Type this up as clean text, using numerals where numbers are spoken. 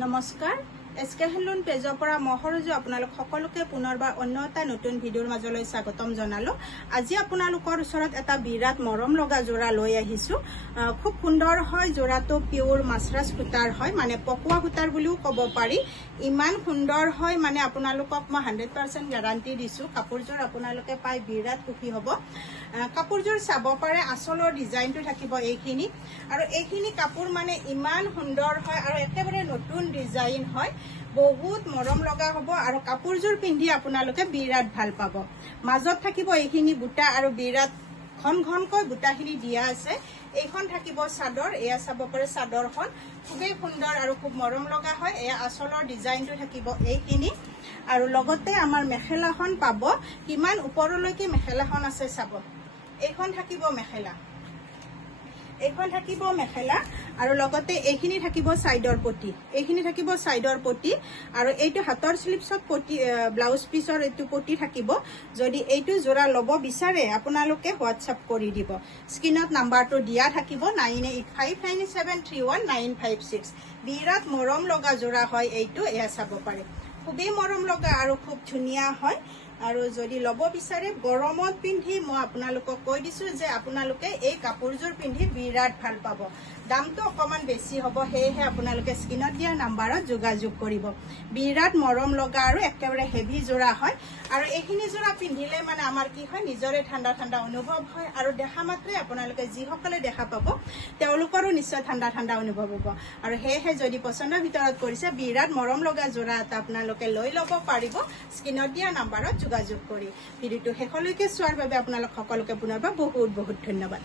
নমস্কাৰ এসকে হেলুন পেজৰ পৰা মহৰজু আপোনালোক সকলোকে পুনৰবাৰ অন্য এটা নতুন ভিডিঅ'ৰ মাজলৈ স্বাগতম জনালো। আজি আপোনালোকৰ ওচৰত এটা বিৰাট মৰম লগা জোৰা লৈ আহিছো। খুব সুন্দৰ হয়, জোৰাটো পিওৰ মাছৰাজ সূতাৰ হয়, মানে পকোৱা সূতাৰ বুলিও ক'ব পাৰি। ইমান সুন্দৰ হয়, মানে আপোনালোকক মই 100% গ্যাৰান্টি দিছো। কাপোৰযোৰ আপোনালোকে পাই বিৰাট সুখী হ'ব। কাপোৰযোৰ চাব পাৰে, আচলৰ ডিজাইনটো থাকিব এইখিনি, আৰু এইখিনি কাপোৰ মানে ইমান সুন্দৰ হয় আৰু একেবাৰে নতুন ডিজাইন হয়, বহুত মৰম লগা হ'ব আৰু কাপোৰযোৰ পিন্ধি আপোনালোকে বিৰাট ভাল পাব। মাজত থাকিব এইখিনি বুটা আৰু বিৰাট ঘন ঘনকৈ বুটাখিনি দিয়া আছে। এইখন থাকিব চাদৰ, এয়া চাব পাৰে চাদৰখন খুবেই সুন্দৰ আৰু খুব মৰম লগা হয়। এয়া আচলৰ ডিজাইনটো থাকিব এইখিনি, আৰু লগতে আমাৰ মেখেলাখন পাব। কিমান ওপৰলৈকে মেখেলাখন আছে চাব। এইখন থাকিব মেখেলা, এইখন থাকিব মেখেলা, আৰু লগতে এইখিনি থাকিব সাইডৰ পটি, এইখিনি থাকিব সাইডৰ পটি, আৰু এইটো হাতৰ স্লিপছত পটি, ব্লাউজ পিছৰ এইটো পটি থাকিব। যদি এইটো জোৰা ল'ব বিচাৰে আপোনালোকে হোৱাটছআপ কৰি দিব। স্ক্ৰিনত নাম্বাৰটো দিয়া থাকিব 9885973196। বিৰাট মৰম লগা জোৰা হয় এইটো, এয়া চাব পাৰে। খুবেই মৰম লগা আৰু খুব ধুনীয়া হয়। আৰু যদি ল'ব বিচাৰে গৰমত পিন্ধি, মই আপোনালোকক কৈ দিছো যে আপোনালোকে এই কাপোৰযোৰ পিন্ধি বিৰাট ভাল পাব। দামটো অকমান বেছি হ'ব, সেয়েহে আপোনালোকে স্ক্ৰিনত দিয়া নাম্বাৰত যোগাযোগ কৰিব। বিৰাট মৰম লগা আৰু একেবাৰে হেভি জোৰা হয়, আৰু এইখিনি জোৰা পিন্ধিলে মানে আমাৰ কি হয়, নিজৰে ঠাণ্ডা ঠাণ্ডা অনুভৱ হয়, আৰু দেখা মাত্ৰে আপোনালোকে যিসকলে দেখা পাব তেওঁলোকৰো নিশ্চয় ঠাণ্ডা ঠাণ্ডা অনুভৱ হ'ব। আৰু সেয়েহে যদি পচন্দৰ ভিতৰত কৰিছে, বিৰাট মৰম লগা জোৰা এটা আপোনালোকে লৈ ল'ব পাৰিব স্ক্ৰিনত দিয়া নাম্বাৰত যোগাযোগ কৰি। ভিডিঅ'টো শেষলৈকে চোৱাৰ বাবে আপোনালোক সকলোকে পুনৰবাৰ বহুত বহুত ধন্যবাদ।